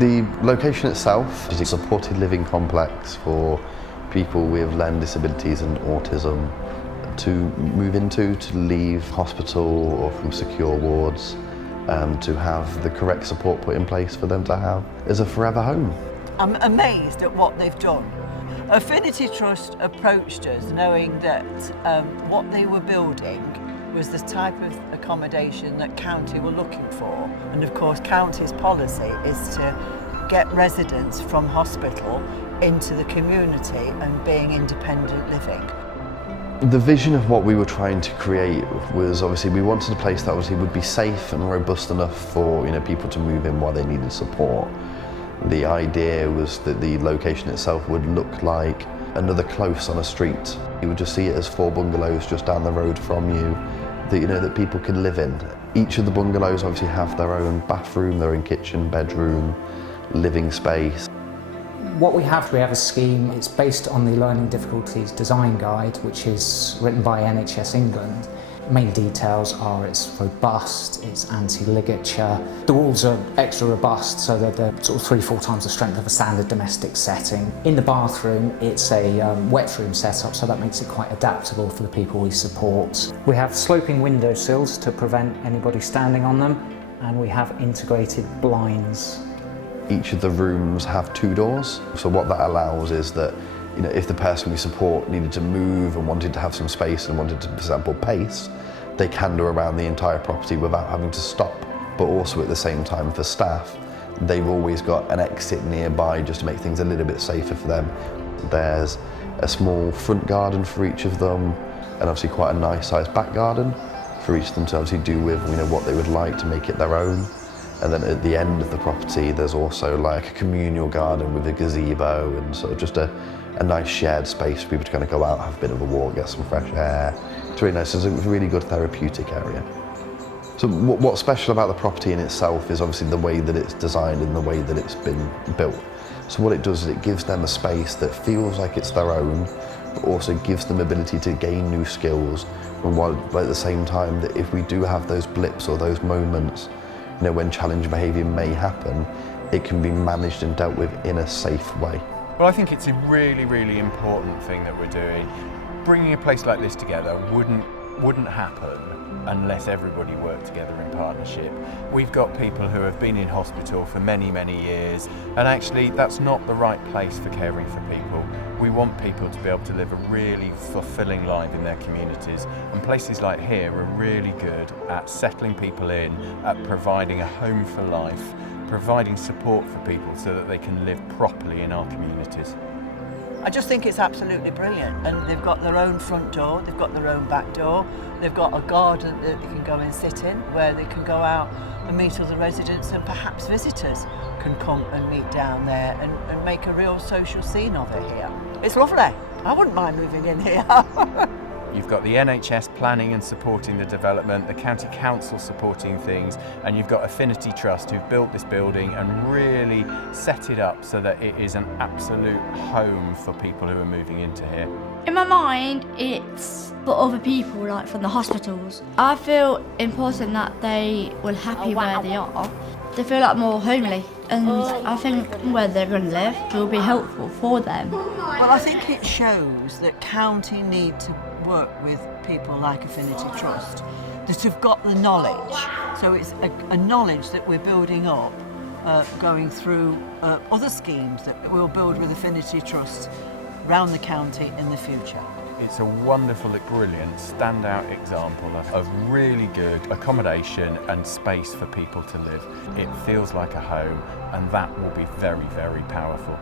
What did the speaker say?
The location itself is a supported living complex for people with learning disabilities and autism to move into, to leave hospital or from secure wards, to have the correct support put in place for them to have as a forever home. I'm amazed at what they've done. Affinity Trust approached us knowing that what they were building was the type of accommodation that County were looking for. And of course, County's policy is to get residents from hospital into the community and being independent living. The vision of what we were trying to create was obviously we wanted a place that obviously would be safe and robust enough for people to move in while they needed support. The idea was that the location itself would look like another close on a street. You would just see it as 4 bungalows just down the road from you that that people can live in. Each of the bungalows obviously have their own bathroom, their own kitchen, bedroom, living space. What we have a scheme. It's based on the Learning Difficulties Design Guide, which is written by NHS England. Main details are it's robust, it's anti-ligature. The walls are extra robust so that they're sort of 3-4 times the strength of a standard domestic setting. In the bathroom, it's a wet room setup, so that makes it quite adaptable for the people we support. We have sloping window sills to prevent anybody standing on them, and we have integrated blinds. Each of the rooms have 2 doors, so what that allows is that if the person we support needed to move and wanted to have some space and wanted to, for example, pace, they can do around the entire property without having to stop. But also at the same time for staff, they've always got an exit nearby just to make things a little bit safer for them. There's a small front garden for each of them, and obviously quite a nice sized back garden for each of them to obviously do with what they would like to make it their own. And then at the end of the property, there's also like a communal garden with a gazebo and sort of just a nice shared space for people to kind of go out, have a bit of a walk, get some fresh air. It's really nice. It's a really good therapeutic area. So what's special about the property in itself is obviously the way that it's designed and the way that it's been built. So what it does is it gives them a space that feels like it's their own, but also gives them ability to gain new skills. And while at the same time that if we do have those blips or those moments, when challenging behaviour may happen, it can be managed and dealt with in a safe way. Well, I think it's a really, really important thing that we're doing. Bringing a place like this together wouldn't happen unless everybody worked together in partnership. We've got people who have been in hospital for many, many years, and actually that's not the right place for caring for people. We want people to be able to live a really fulfilling life in their communities, and places like here are really good at settling people in, at providing a home for life, providing support for people so that they can live properly in our communities. I just think it's absolutely brilliant, and they've got their own front door, they've got their own back door, they've got a garden that they can go and sit in, where they can go out and meet other residents, and perhaps visitors can come and meet down there and make a real social scene of it here. It's lovely. I wouldn't mind moving in here. You've got the NHS planning and supporting the development, the County Council supporting things, and you've got Affinity Trust who've built this building and really set it up so that it is an absolute home for people who are moving into here. In my mind, it's for other people, like from the hospitals. I feel important that they will happy where they are. They feel like more homely, and I think where they're going to live will be helpful for them. Well, I think it shows that County need to work with people like Affinity Trust that have got the knowledge. So it's a knowledge that we're building up, going through other schemes that we'll build with Affinity Trust around the county in the future. It's a wonderful, brilliant, standout example of really good accommodation and space for people to live. It feels like a home, and that will be very, very powerful.